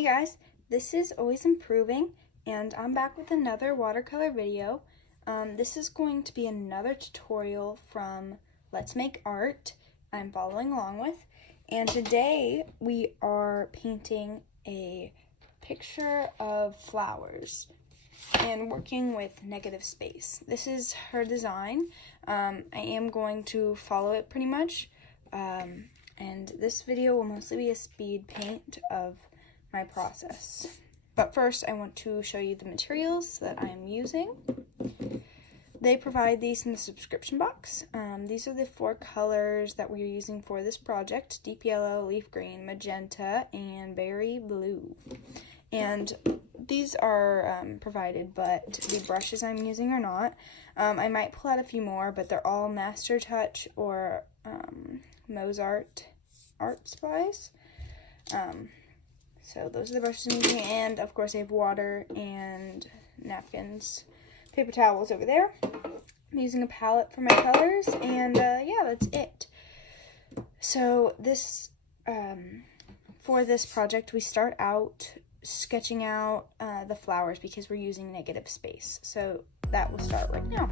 Hey guys, this is Always Improving, and I'm back with another watercolor video. This is going to be another tutorial from Let's Make Art I'm following along with, and today we are painting a picture of flowers and working with negative space. This is her design. I am going to follow it pretty much, and this video will mostly be a speed paint of my process. But first I want to show you the materials that I am using. They provide these in the subscription box. These are the 4 colors that we're using for this project: deep yellow, leaf green, magenta, and berry blue. And these are provided, but the brushes I'm using are not. I might pull out a few more, but they're all Master Touch or Mozart art supplies. So those are the brushes I'm using, and of course I have water and napkins, paper towels over there. I'm using a palette for my colors, and yeah, that's it. So this, for this project, we start out sketching out the flowers because we're using negative space. So that will start right now.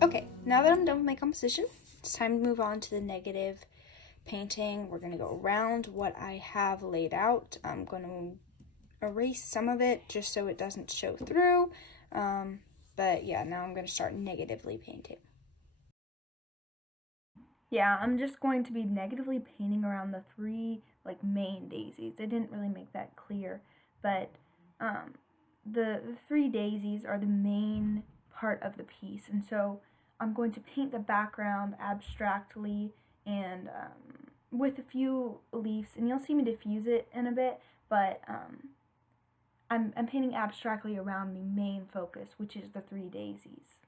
Okay, now that I'm done with my composition, it's time to move on to the negative painting. We're going to go around what I have laid out. I'm going to erase some of it just so it doesn't show through. But yeah, now I'm going to start negatively painting. Yeah, I'm just going to be negatively painting around the 3 main daisies. I didn't really make that clear, but the 3 daisies are the main part of the piece, and so I'm going to paint the background abstractly and with a few leaves, and you'll see me diffuse it in a bit, but I'm painting abstractly around the main focus, which is the 3 daisies.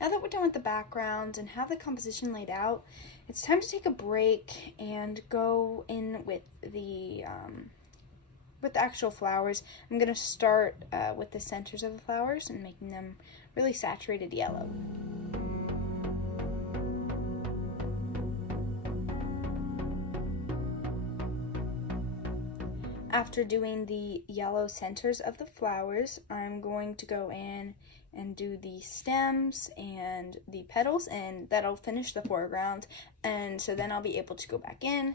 Now that we're done with the backgrounds and have the composition laid out, it's time to take a break and go in with the actual flowers. I'm going to start with the centers of the flowers and making them really saturated yellow. After doing the yellow centers of the flowers, I'm going to go in and do the stems and the petals, and that'll finish the foreground. And so then I'll be able to go back in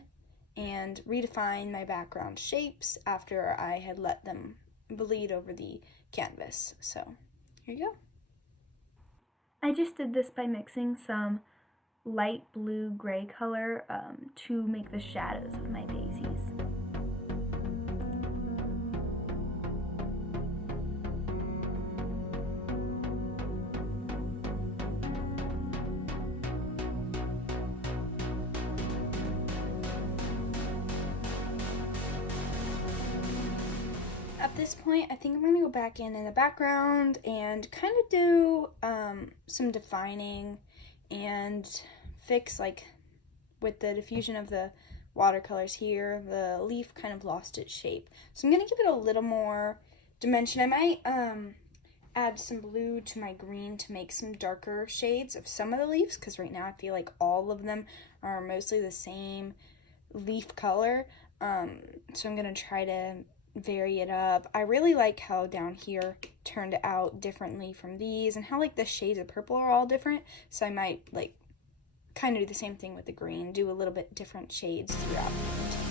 and redefine my background shapes after I had let them bleed over the canvas. So here you go. I just did this by mixing some light blue gray color to make the shadows of my daisies. At this point, I think I'm going to go back in the background and kind of do some defining and fix, with the diffusion of the watercolors here, the leaf kind of lost its shape. So I'm going to give it a little more dimension. I might add some blue to my green to make some darker shades of some of the leaves, because right now I feel like all of them are mostly the same leaf color. So I'm going to try to vary it up. I really like how down here turned out differently from these, and how the shades of purple are all different, so I might kind of do the same thing with the green, do a little bit different shades throughout the painting.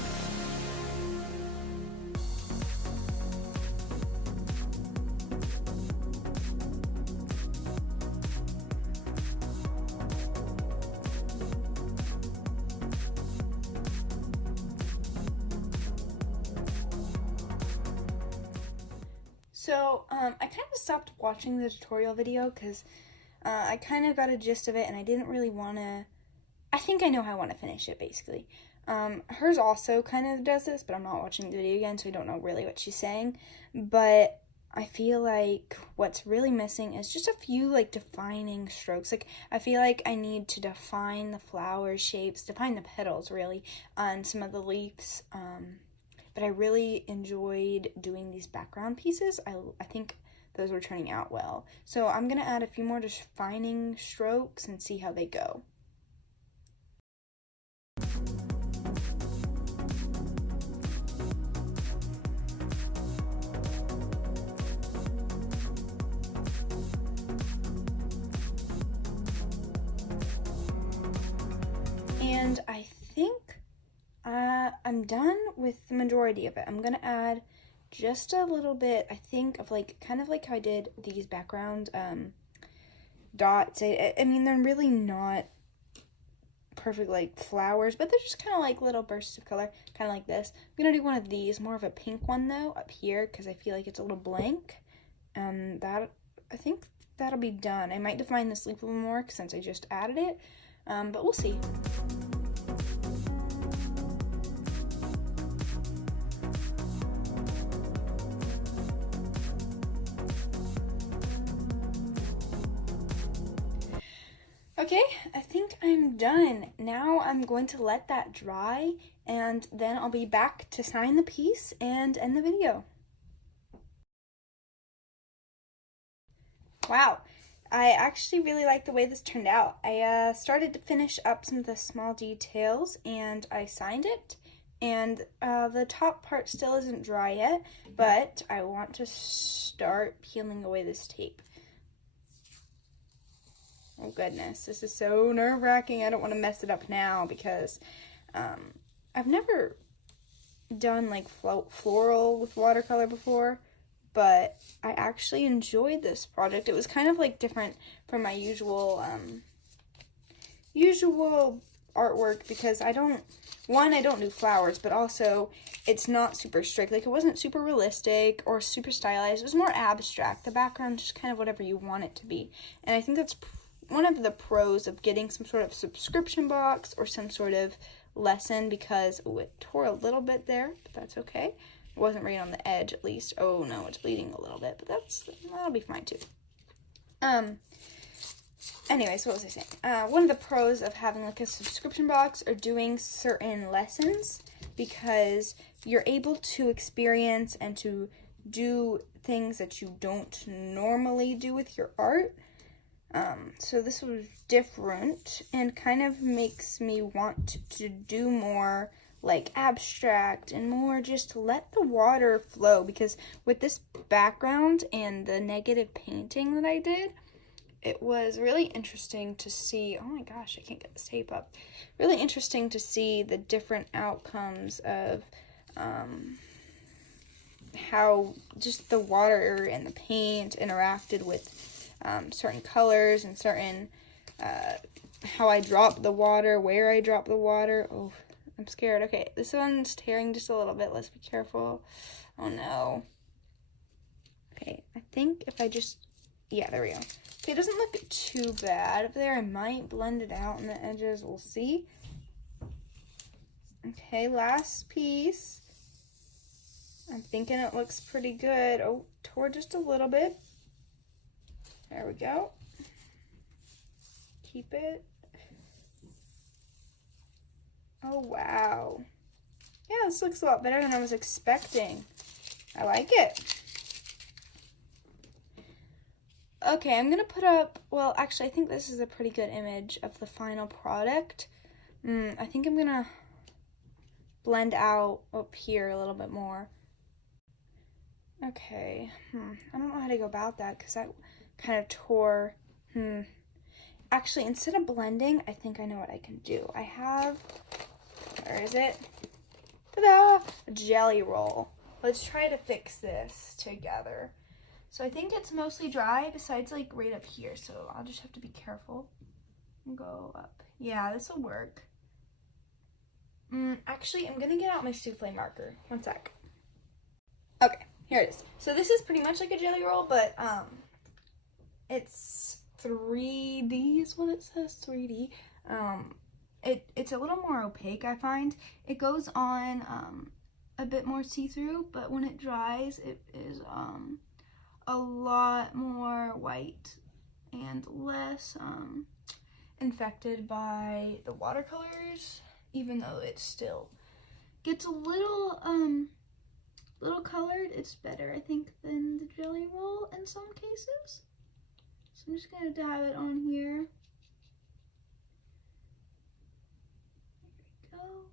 So, I kind of stopped watching the tutorial video because I kind of got a gist of it and I didn't really want to, I think I know how I want to finish it, basically. Hers also kind of does this, but I'm not watching the video again, so I don't know really what she's saying. But I feel like what's really missing is just a few, like, defining strokes. Like, I feel like I need to define the flower shapes, define the petals, really, on some of the leaves. But I really enjoyed doing these background pieces. I think those were turning out well. So I'm going to add a few more defining strokes and see how they go. And I think I'm done with the majority of it. I'm gonna add just a little bit, I think, of like, kind of like how I did these background dots. I mean, they're really not perfect like flowers, but they're just kind of like little bursts of color, kind of like this. I'm gonna do one of these, more of a pink one though, up here, because I feel like it's a little blank. I think that'll be done. I might define this leaf a little more since I just added it, but we'll see. Okay, I think I'm done. Now I'm going to let that dry, and then I'll be back to sign the piece and end the video. Wow, I actually really like the way this turned out. I started to finish up some of the small details, and I signed it. And the top part still isn't dry yet, but I want to start peeling away this tape. Oh goodness, this is so nerve-wracking. I don't want to mess it up now because I've never done like floral with watercolor before, but I actually enjoyed this project. It was kind of like different from my usual artwork because I don't do flowers, but also it's not super strict. Like, it wasn't super realistic or super stylized. It was more abstract. The background just kind of whatever you want it to be. And I think that's one of the pros of getting some sort of subscription box or some sort of lesson, because it tore a little bit there, but that's okay. It wasn't right on the edge, at least. Oh no, it's bleeding a little bit, but that'll be fine too. Anyways, what was I saying? One of the pros of having like a subscription box or doing certain lessons, because you're able to experience and to do things that you don't normally do with your art. So this was different and kind of makes me want to do more like abstract and more just let the water flow, because with this background and the negative painting that I did, it was really interesting to see, oh my gosh, I can't get this tape up, really interesting to see the different outcomes of how just the water and the paint interacted with certain colors and certain, how I drop the water, where I drop the water. Oh, I'm scared. Okay, this one's tearing just a little bit. Let's be careful. Oh no. Okay, I think if I just, yeah, there we go. Okay, it doesn't look too bad up there. I might blend it out in the edges. We'll see. Okay, last piece. I'm thinking it looks pretty good. Oh, tore just a little bit. There we go. Keep it. Oh, wow. Yeah, this looks a lot better than I was expecting. I like it. Okay, I'm going to put up, well, actually, I think this is a pretty good image of the final product. I think I'm going to blend out up here a little bit more. Okay, I don't know how to go about that because that kind of tore. Actually, instead of blending, I think I know what I can do. I have, where is it? Ta-da! A jelly roll. Let's try to fix this together. So I think it's mostly dry, besides like right up here. So I'll just have to be careful and go up. Yeah, this will work. Actually, I'm gonna get out my souffle marker. One sec. Okay, Here it is. So this is pretty much like a jelly roll, but it's 3D is what it says, 3D. It's a little more opaque, I find. It goes on a bit more see-through, but when it dries, it is a lot more white and less infected by the watercolors, even though it still gets a little colored. It's better, I think, than the jelly roll in some cases. So I'm just gonna dab it on here. There we go.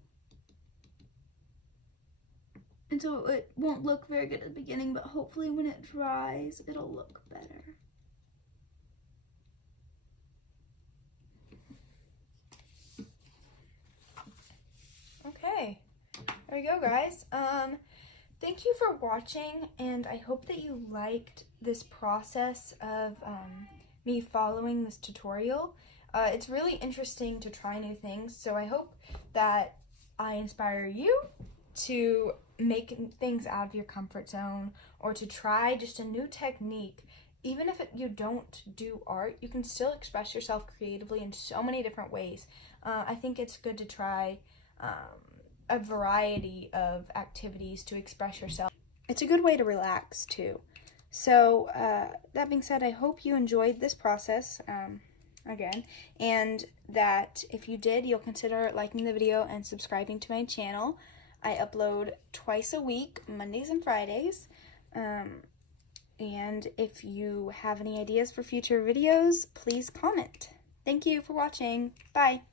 And so it won't look very good at the beginning, but hopefully when it dries, it'll look better. Okay, there we go, guys. Thank you for watching, and I hope that you liked this process of me following this tutorial. It's really interesting to try new things, so I hope that I inspire you to make things out of your comfort zone or to try just a new technique. Even if you don't do art, you can still express yourself creatively in so many different ways. I think it's good to try a variety of activities to express yourself. It's a good way to relax too. So that being said, I hope you enjoyed this process again, and that if you did, you'll consider liking the video and subscribing to my channel. I upload twice a week, Mondays and Fridays. And if you have any ideas for future videos, please comment. Thank you for watching. Bye.